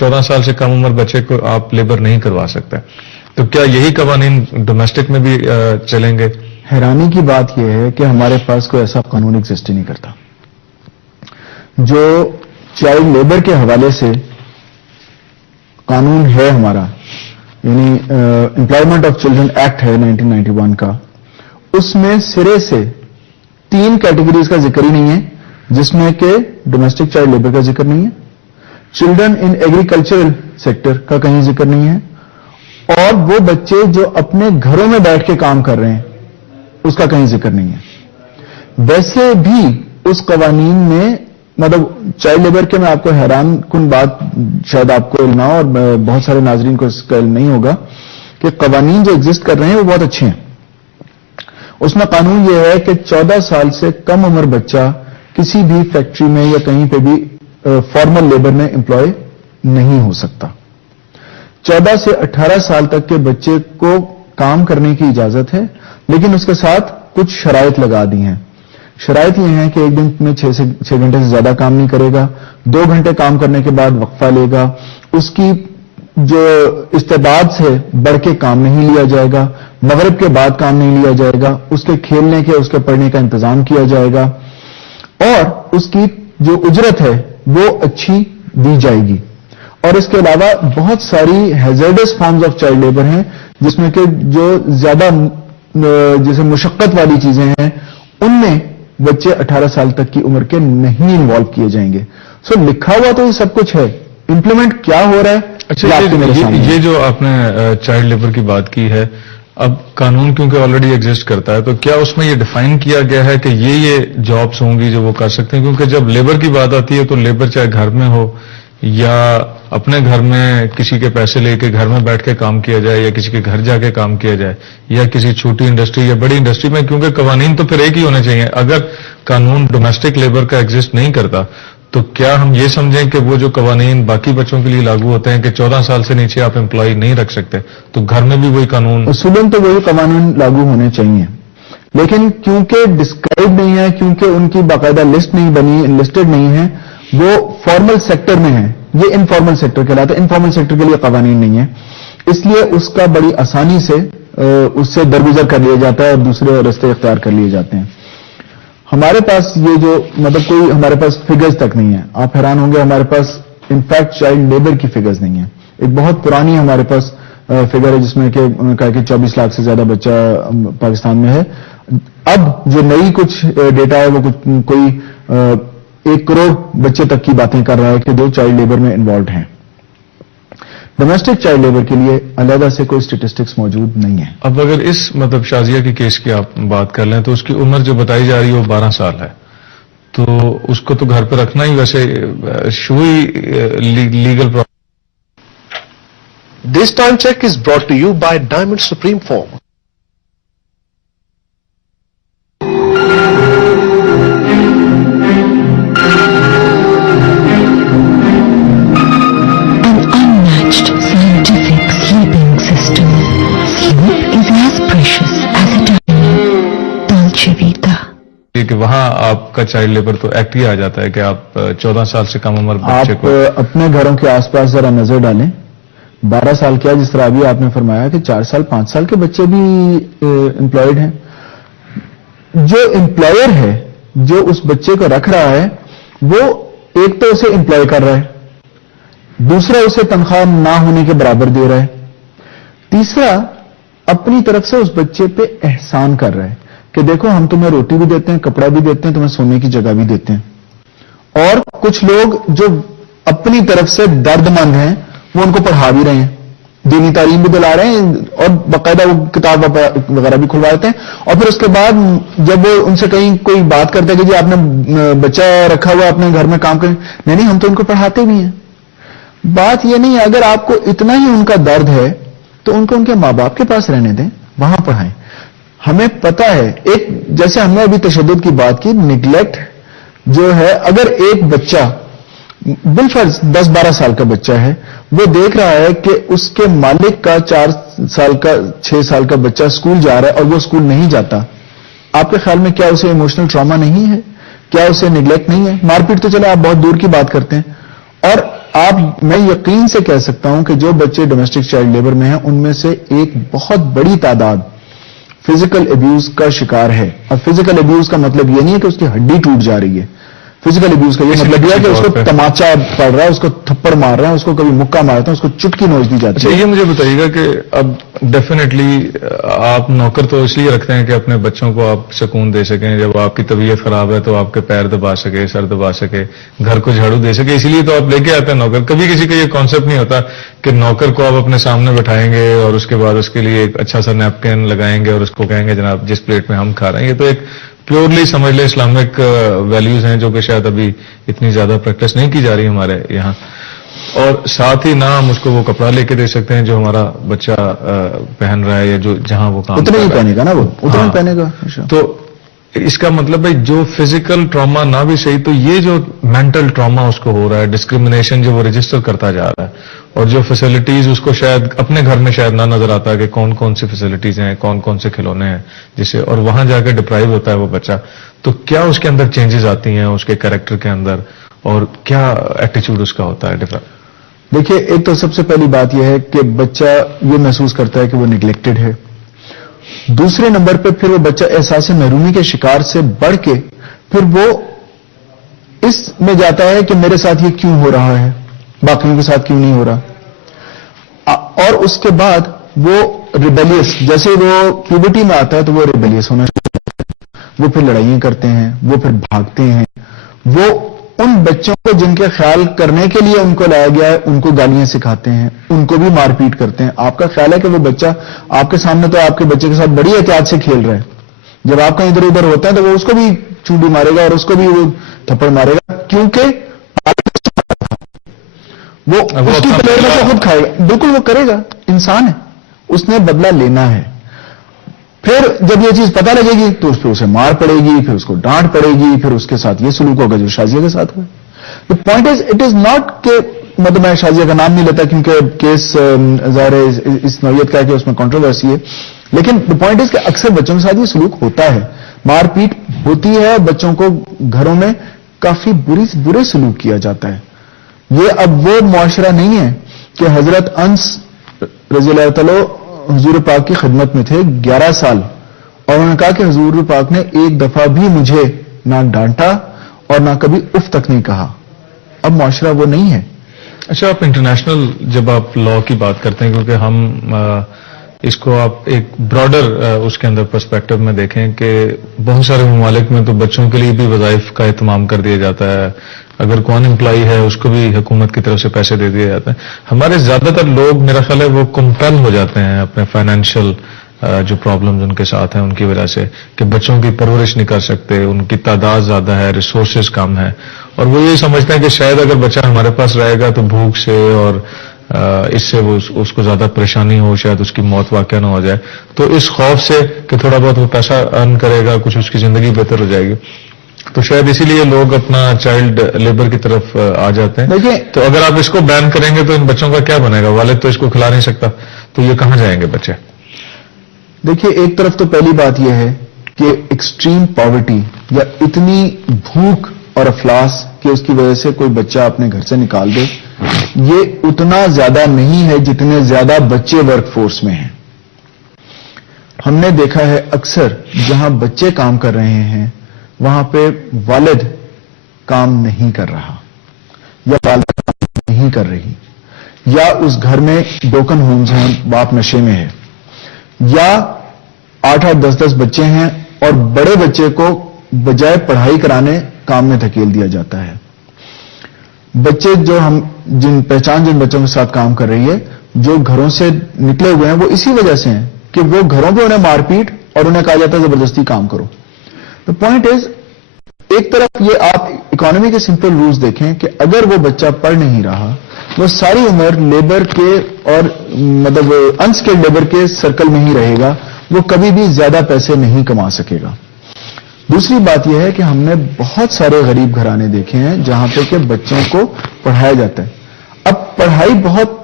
14 سال سے کم عمر بچے کو آپ لیبر نہیں کروا سکتے. تو کیا یہی قوانین ڈومیسٹک میں بھی چلیں گے؟ حیرانی کی بات یہ ہے کہ ہمارے پاس کوئی ایسا قانون ایگزسٹ ہی نہیں کرتا. جو چائلڈ لیبر کے حوالے سے قانون ہے ہمارا، یعنی امپلائمنٹ آف چلڈرن ایکٹ ہے 1991 کا، اس میں سرے سے 3 کیٹیگریز کا ذکر ہی نہیں ہے، جس میں کہ ڈومیسٹک چائلڈ لیبر کا ذکر نہیں ہے، چلڈرن ان ایگریکلچرل سیکٹر کا کہیں ذکر نہیں ہے، اور وہ بچے جو اپنے گھروں میں بیٹھ کے کام کر رہے ہیں اس کا کہیں ذکر نہیں ہے. ویسے بھی اس قوانین میں مطلب چائلڈ لیبر کے، میں آپ کو حیران کن بات شاید آپ کو علم نہ ہو اور بہت سارے ناظرین کو اس کا علم نہیں ہوگا کہ قوانین جو ایگزسٹ کر رہے ہیں وہ بہت اچھے ہیں. اس میں قانون یہ ہے کہ 14 سال سے کم عمر بچہ کسی بھی فیکٹری میں یا کہیں پہ بھی فارمل لیبر میں امپلائی نہیں ہو سکتا. 14 سے 18 سال تک کے بچے کو کام کرنے کی اجازت ہے، لیکن اس کے ساتھ کچھ شرائط لگا دی ہیں. شرائط یہ ہیں کہ ایک دن میں 6 گھنٹے سے زیادہ کام نہیں کرے گا، 2 گھنٹے کام کرنے کے بعد وقفہ لے گا، اس کی جو استعداد سے بڑھ کے کام نہیں لیا جائے گا، مغرب کے بعد کام نہیں لیا جائے گا، اس کے کھیلنے کے، اس کے پڑھنے کا انتظام کیا جائے گا، اور اس کی جو اجرت ہے وہ اچھی دی جائے گی. اور اس کے علاوہ بہت ساری hazards forms of child labour ہیں جس میں کہ جو زیادہ جیسے مشقت والی چیزیں ہیں ان میں بچے 18 سال تک کی عمر کے نہیں انوالو کیے جائیں گے. سو لکھا ہوا تو یہ سب کچھ ہے، امپلیمنٹ کیا ہو رہا ہے؟ اچھا، یہ جو آپ نے چائلڈ لیبر کی بات کی ہے، اب قانون کیونکہ آلریڈی ایگزسٹ کرتا ہے، تو کیا اس میں یہ ڈیفائن کیا گیا ہے کہ یہ جابس ہوں گی جو وہ کر سکتے ہیں؟ کیونکہ جب لیبر کی بات آتی ہے تو لیبر چاہے گھر میں ہو یا اپنے گھر میں کسی کے پیسے لے کے گھر میں بیٹھ کے کام کیا جائے یا کسی کے گھر جا کے کام کیا جائے یا کسی چھوٹی انڈسٹری یا بڑی انڈسٹری میں، کیونکہ قوانین تو پھر ایک ہی ہونے چاہیے. اگر قانون ڈومیسٹک لیبر کا ایگزسٹ نہیں کرتا تو کیا ہم یہ سمجھیں کہ وہ جو قوانین باقی بچوں کے لیے لاگو ہوتے ہیں کہ 14 سال سے نیچے آپ امپلائی نہیں رکھ سکتے، تو گھر میں بھی وہی قانون؟ اصولاً تو وہی قوانین لاگو ہونے چاہیے، لیکن کیونکہ ڈسکرائب نہیں ہے، کیونکہ ان کی باقاعدہ لسٹ نہیں بنی، لسٹڈ نہیں ہے، وہ فارمل سیکٹر میں ہیں، یہ انفارمل سیکٹر کہلاتا ہے. انفارمل سیکٹر کے لیے قوانین نہیں ہے، اس لیے اس کا بڑی آسانی سے اس سے درگزر کر لیا جاتا ہے اور دوسرے رستے اختیار کر لیے جاتے ہیں. ہمارے پاس یہ جو مطلب کوئی ہمارے پاس فگرز تک نہیں ہے. آپ حیران ہوں گے ہمارے پاس انفیکٹ چائلڈ لیبر کی فگرز نہیں ہے. ایک بہت پرانی ہمارے پاس فگر ہے جس میں کہ انہوں نے کہا کہ 24 لاکھ سے زیادہ بچہ پاکستان میں ہے. اب جو نئی کچھ ڈیٹا ہے وہ کوئی 1 کروڑ بچے تک کی باتیں کر رہا ہے کہ جو چائلڈ لیبر میں انوالوڈ ہیں. ڈومیسٹک چائلڈ لیبر کے لیے علیحدہ سے کوئی اسٹیٹسٹکس موجود نہیں ہے. اب اگر اس مطلب شازیہ کی کیس کی آپ بات کر لیں تو اس کی عمر جو بتائی جا رہی ہے وہ 12 سال ہے، تو اس کو تو گھر پہ رکھنا ہی ویسے legal problem. This time check is brought to you by Diamond Supreme Foam. کہ وہاں آپ کا چائلڈ لیبر تو ایکٹ ہی آ جاتا ہے کہ آپ 14 سال سے کم عمر بچے کو. آپ اپنے گھروں کے آس پاس ذرا نظر ڈالیں. 12 سال کیا، جس طرح ابھی آپ نے فرمایا کہ 4 سال 5 سال کے بچے بھی امپلائڈ ہیں. جو امپلائر ہے جو اس بچے کو رکھ رہا ہے وہ ایک تو اسے امپلائی کر رہا ہے، دوسرا اسے تنخواہ نہ ہونے کے برابر دے رہا ہے، تیسرا اپنی طرف سے اس بچے پہ احسان کر رہا ہے کہ دیکھو ہم تمہیں روٹی بھی دیتے ہیں، کپڑا بھی دیتے ہیں، تمہیں سونے کی جگہ بھی دیتے ہیں. اور کچھ لوگ جو اپنی طرف سے درد مند ہیں وہ ان کو پڑھا بھی رہے ہیں، دینی تعلیم بھی دلا رہے ہیں اور باقاعدہ وہ کتاب وغیرہ بھی کھلوا دیتے ہیں. اور پھر اس کے بعد جب وہ ان سے کہیں کوئی بات کرتا ہے کہ جی آپ نے بچہ رکھا ہوا اپنے گھر میں کام کریں، نہیں ہم تو ان کو پڑھاتے بھی ہیں. بات یہ نہیں ہے، اگر آپ کو اتنا ہی ان کا درد ہے تو ان کو ان کے ماں باپ کے پاس رہنے دیں، وہاں پڑھائیں. ہمیں پتا ہے ایک جیسے ہم نے ابھی تشدد کی بات کی، نگلیکٹ جو ہے، اگر ایک بچہ بالفرض 10-12 سال کا بچہ ہے، وہ دیکھ رہا ہے کہ اس کے مالک کا 4 سال کا 6 سال کا بچہ اسکول جا رہا ہے اور وہ اسکول نہیں جاتا، آپ کے خیال میں کیا اسے ایموشنل ٹراما نہیں ہے؟ کیا اسے نگلیکٹ نہیں ہے؟ مار پیٹ تو چلے آپ بہت دور کی بات کرتے ہیں. اور میں یقین سے کہہ سکتا ہوں کہ جو بچے ڈومیسٹک چائلڈ لیبر میں ہیں ان میں سے ایک بہت بڑی تعداد فزیکل ابیوز کا شکار ہے. اب فزیکل ابیوز کا مطلب یہ نہیں ہے کہ اس کی ہڈی ٹوٹ جا رہی ہے. فزیکل ابیوز کا یہ مطلب یہ ہے کہ اس کو تماچا پڑ رہا ہے, اس کو تھپڑ مار رہا ہے, اس کو کبھی مکہ مارتا ہے, اس کو چٹکی نوچ دی جاتی ہے. یہ مجھے بتائیے گا کہ اب ڈیفینیٹلی آپ نوکر تو اس لیے رکھتے ہیں کہ اپنے بچوں کو آپ سکون دے سکیں, جب آپ کی طبیعت خراب ہے تو آپ کے پیر دبا سکے, سر دبا سکے, گھر کو جھاڑو دے سکے, اسی لیے تو آپ لے کے آتے ہیں نوکر. کبھی کسی کا یہ کانسیپٹ نہیں ہوتا کہ نوکر کو آپ اپنے سامنے بٹھائیں گے اور اس کے بعد اس کے لیے ایک اچھا سا نیپکن لگائیں گے اور اس کو کہیں گے جناب جس پلیٹ میں ہم کھا رہے ہیں. یہ تو ایک پیورلی سمجھ لیں اسلامک ویلیوز ہیں جو کہ شاید ابھی اتنی زیادہ پریکٹس نہیں کی جا رہی ہمارے یہاں. اور ساتھ ہی نہ ہم اس کو وہ کپڑا لے کے دے سکتے ہیں جو ہمارا بچہ پہن رہا ہے یا جو جہاں وہ کام اتنا ہی پہنے گا نا, وہ اتنا ہی پہنے گا. تو اس کا مطلب ہے جو فزیکل ٹراما نہ بھی صحیح تو یہ جو مینٹل ٹراما اس کو ہو رہا ہے, ڈسکریمنیشن جو وہ رجسٹر کرتا جا رہا ہے, اور جو فیسلٹیز اس کو شاید اپنے گھر میں شاید نہ نظر آتا کہ کون کون سی فیسلٹیز ہیں, کون کون سے کھلونے ہیں جسے, اور وہاں جا کے ڈپرائیو ہوتا ہے وہ بچہ. تو کیا اس کے اندر چینجز آتی ہیں اس کے کیریکٹر کے اندر, اور کیا ایٹیچیوڈ اس کا ہوتا ہے ڈفرنٹ؟ دیکھیے, ایک تو سب سے پہلی بات یہ ہے کہ بچہ یہ محسوس کرتا ہے کہ وہ نیگلیکٹڈ ہے. دوسرے نمبر پہ پھر وہ بچہ احساس محرومی کے شکار سے بڑھ کے پھر وہ اس میں جاتا ہے کہ میرے ساتھ یہ کیوں ہو رہا ہے, باقیوں کے ساتھ کیوں نہیں ہو رہا. اور اس کے بعد وہ ریبیلیس, جیسے وہ پیوبرٹی میں آتا ہے تو وہ ریبیلیس ہونا شروع کرتا ہے, وہ پھر لڑائیاں کرتے ہیں, وہ پھر بھاگتے ہیں, وہ ان بچوں کو جن کے خیال کرنے کے لیے ان کو لایا گیا ہے ان کو گالیاں سکھاتے ہیں, ان کو بھی مار پیٹ کرتے ہیں. آپ کا خیال ہے کہ وہ بچہ آپ کے سامنے تو آپ کے بچے کے ساتھ بڑی احتیاط سے کھیل رہا ہے, جب آپ کہیں ادھر ادھر ہوتا ہے تو وہ اس کو بھی چونڈی مارے گا اور اس کو بھی وہ تھپڑ مارے گا, کیونکہ وہ اس کی پلیٹ میں سے خود کھائے گا. بالکل وہ کرے گا, انسان ہے, اس نے بدلہ لینا ہے. پھر جب یہ چیز پتہ لگے گی تو اس پہ اسے مار پڑے گی, پھر اس کو ڈانٹ پڑے گی, پھر اس کے ساتھ یہ سلوک ہوگا جو شازیہ کے ساتھ ہوا. The point is, it is not کہ مطلب میں شازیہ کا نام نہیں لیتا کیونکہ کیس ظاہر ہے اس نوعیت کا ہے کہ اس میں کنٹروورسی ہے, لیکن the point is کہ اکثر بچوں کے ساتھ یہ سلوک ہوتا ہے, مار پیٹ ہوتی ہے, بچوں کو گھروں میں کافی برے سلوک کیا جاتا ہے. یہ اب وہ معاشرہ نہیں ہے کہ حضرت انس رضی اللہ تعالی حضور پاک کی خدمت میں تھے 11 سال, اور انہوں نے کہا کہ حضور پاک نے ایک دفعہ بھی مجھے نہ ڈانٹا اور نہ کبھی اف تک نہیں کہا. اب معاشرہ وہ نہیں ہے. اچھا, آپ انٹرنیشنل جب آپ لا کی بات کرتے ہیں, کیونکہ ہم اس کو آپ ایک براڈر اس کے اندر پرسپیکٹو میں دیکھیں کہ بہت سارے ممالک میں تو بچوں کے لیے بھی وظائف کا اہتمام کر دیا جاتا ہے, اگر کون امپلائی ہے اس کو بھی حکومت کی طرف سے پیسے دے دیے جاتے ہیں. ہمارے زیادہ تر لوگ میرا خیال ہے وہ کمپیل ہو جاتے ہیں اپنے فائنینشیل جو پرابلمز ان کے ساتھ ہیں ان کی وجہ سے کہ بچوں کی پرورش نہیں کر سکتے, ان کی تعداد زیادہ ہے, ریسورسز کم ہے, اور وہ یہ سمجھتے ہیں کہ شاید اگر بچہ ہمارے پاس رہے گا تو بھوک سے اور اس سے وہ اس کو زیادہ پریشانی ہو, شاید اس کی موت واقع نہ ہو جائے. تو اس خوف سے کہ تھوڑا بہت وہ پیسہ ارن کرے گا, کچھ اس کی زندگی بہتر ہو جائے گی, تو شاید اسی لیے لوگ اپنا چائلڈ لیبر کی طرف آ جاتے ہیں. دیکھیں, تو اگر آپ اس کو بین کریں گے تو ان بچوں کا کیا بنے گا, والد تو اس کو کھلا نہیں سکتا, تو یہ کہاں جائیں گے بچے؟ دیکھیے, ایک طرف تو پہلی بات یہ ہے کہ ایکسٹریم پاورٹی یا اتنی بھوک اور افلاس کہ اس کی وجہ سے کوئی بچہ اپنے گھر سے نکال دے, یہ اتنا زیادہ نہیں ہے جتنے زیادہ بچے ورک فورس میں ہیں. ہم نے دیکھا ہے اکثر جہاں بچے کام کر رہے ہیں وہاں پہ والد کام نہیں کر رہا یا والدہ کام نہیں کر رہی, یا اس گھر میں بروکن ہومز ہیں, باپ نشے میں ہے, یا 8-8, 10-10 بچے ہیں اور بڑے بچے کو بجائے پڑھائی کرانے کام میں دھکیل دیا جاتا ہے. بچے جو جن بچوں کے ساتھ کام کر رہی ہے جو گھروں سے نکلے ہوئے ہیں وہ اسی وجہ سے ہیں کہ وہ گھروں پہ انہیں مار پیٹ اور انہیں کہا جاتا ہے زبردستی کام کرو. The point is, ایک طرف یہ آپ اکانومی کے سمپل رولز دیکھیں کہ اگر وہ بچہ پڑھ نہیں رہا وہ ساری عمر لیبر کے اور مطلب انسکلڈ لیبر کے سرکل میں ہی رہے گا, وہ کبھی بھی زیادہ پیسے نہیں کما سکے گا. دوسری بات یہ ہے کہ ہم نے بہت سارے غریب گھرانے دیکھے ہیں جہاں پہ کہ بچوں کو پڑھایا جاتا ہے. اب پڑھائی بہت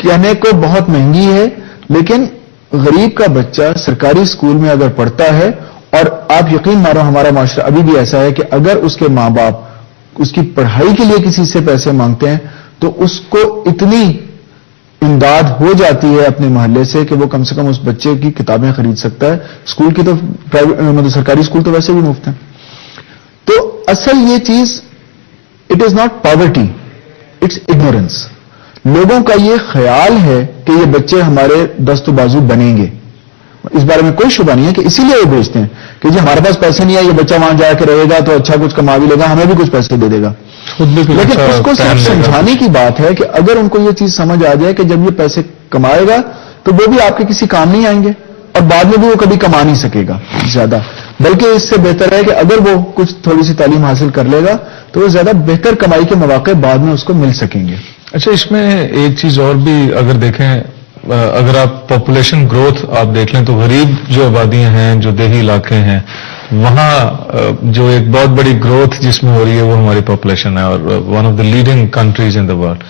کہنے کو بہت مہنگی ہے, لیکن غریب کا بچہ سرکاری اسکول میں اگر پڑھتا ہے, اور آپ یقین مانو ہمارا معاشرہ ابھی بھی ایسا ہے کہ اگر اس کے ماں باپ اس کی پڑھائی کے لیے کسی سے پیسے مانگتے ہیں تو اس کو اتنی امداد ہو جاتی ہے اپنے محلے سے کہ وہ کم سے کم اس بچے کی کتابیں خرید سکتا ہے. اسکول کی تو مطلب سرکاری اسکول تو ویسے بھی مفت ہیں. تو اصل یہ چیز it is not poverty, it's ignorance. لوگوں کا یہ خیال ہے کہ یہ بچے ہمارے دست و بازو بنیں گے. اس بارے میں کوئی شبہ نہیں ہے کہ اسی لیے وہ بھیجتے ہیں کہ جی ہمارے پاس پیسے نہیں ہے, یہ بچہ وہاں جا کے رہے گا تو اچھا کچھ کما بھی لے گا, ہمیں بھی کچھ پیسے دے دے گا. لیکن اس کو صرف سمجھانے کی بات ہے کہ اگر ان کو یہ چیز سمجھ آ جائے کہ جب یہ پیسے کمائے گا تو وہ بھی آپ کے کسی کام نہیں آئیں گے اور بعد میں بھی وہ کبھی کما نہیں سکے گا زیادہ, بلکہ اس سے بہتر ہے کہ اگر وہ کچھ تھوڑی سی تعلیم حاصل کر لے گا تو وہ زیادہ بہتر کمائی کے مواقع بعد میں اس کو مل سکیں گے. اچھا, اس میں ایک چیز اور بھی اگر دیکھیں, اگر آپ پاپولیشن گروتھ آپ دیکھ لیں تو غریب جو آبادیاں ہیں, جو دیہی علاقے ہیں, وہاں جو ایک بہت بڑی گروتھ جس میں ہو رہی ہے وہ ہماری پاپولیشن ہے اور one of the leading countries in the world.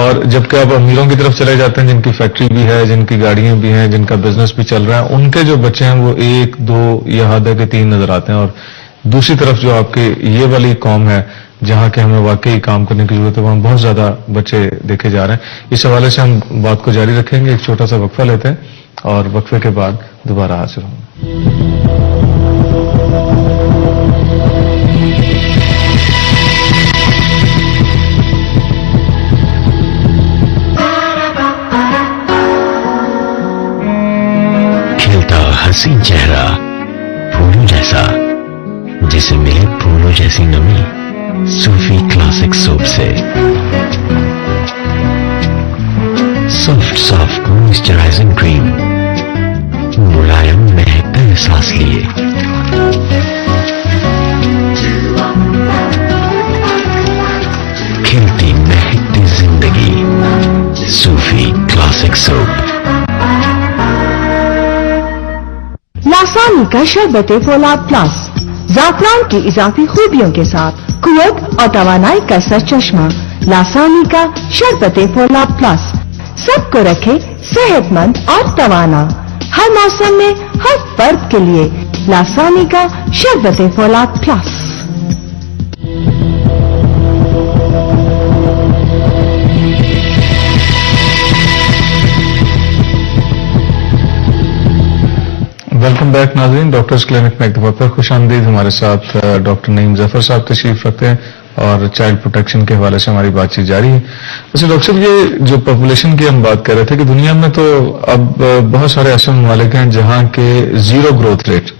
اور جبکہ آپ امیروں کی طرف چلے جاتے ہیں جن کی فیکٹری بھی ہے, جن کی گاڑیاں بھی ہیں, جن کا بزنس بھی چل رہا ہے, ان کے جو بچے ہیں وہ 1 2 یا حد ہے کہ 3 نظر آتے ہیں. اور دوسری طرف جو آپ کی یہ والی قوم ہے جہاں کہ ہمیں واقعی کام کرنے کی ضرورت ہے, وہاں بہت زیادہ بچے دیکھے جا رہے ہیں. اس حوالے سے ہم بات کو جاری رکھیں گے, ایک چھوٹا سا وقفہ لیتے ہیں اور وقفے کے بعد دوبارہ حاضر ہوں گے. کھلتا حسین چہرہ پھولوں جیسا, جسے ملے پھولوں جیسی نمی صوفی کلاسک سوپ سے. سافٹ موئسچرائزنگ کریم, ملائم مہک کا احساس لیے. کھلتی مہکتی زندگی, صوفی کلاسک سوپ. لاسانی کا شربت فولاد پلس زعفران کی اضافی خوبیوں کے ساتھ قوت اور توانائی کا سرچشمہ. لاسانی کا شربت فولاد پلس سب کو رکھے صحت مند اور توانا. ہر موسم میں ہر فرد کے لیے لاسانی کا شربت فولاد پلس. ویلکم بیک ناظرین, ڈاکٹرز کلینک میں ایک دفعہ پھر خوش آمدید. ہمارے ساتھ ڈاکٹر نعیم ظفر صاحب تشریف رکھتے ہیں اور چائلڈ پروٹیکشن کے حوالے سے ہماری بات چیت جاری ہے. ویسے ڈاکٹر صاحب, یہ جو پاپولیشن کی ہم بات کر رہے تھے کہ دنیا میں تو اب بہت سارے ایسے ممالک ہیں جہاں کے 0 گروتھ ریٹ,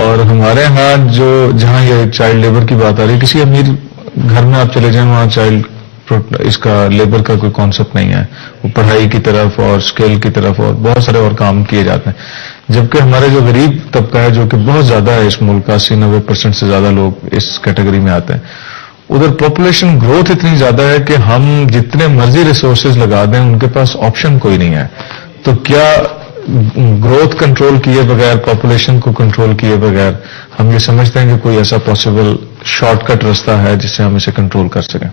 اور ہمارے ہاں جہاں یہ چائلڈ لیبر کی بات آ رہی ہے, کسی امیر گھر میں آپ چلے جائیں وہاں چائلڈ اس کا لیبر کا کوئی کانسیپٹ نہیں ہے. وہ پڑھائی کی طرف اور اسکل کی طرف اور بہت سارے اور کام کیے جاتے ہیں, جبکہ ہمارے جو غریب طبقہ ہے جو کہ بہت زیادہ ہے اس ملک کا, 80-90% سے زیادہ لوگ اس کیٹیگری میں آتے ہیں, ادھر پاپولیشن گروتھ اتنی زیادہ ہے کہ ہم جتنے مرضی ریسورسز لگا دیں ان کے پاس آپشن کوئی نہیں ہے. تو کیا گروتھ کنٹرول کیے بغیر, پاپولیشن کو کنٹرول کیے بغیر ہم یہ سمجھتے ہیں کہ کوئی ایسا پاسبل شارٹ کٹ راستہ ہے جس سے ہم اسے کنٹرول کر سکیں؟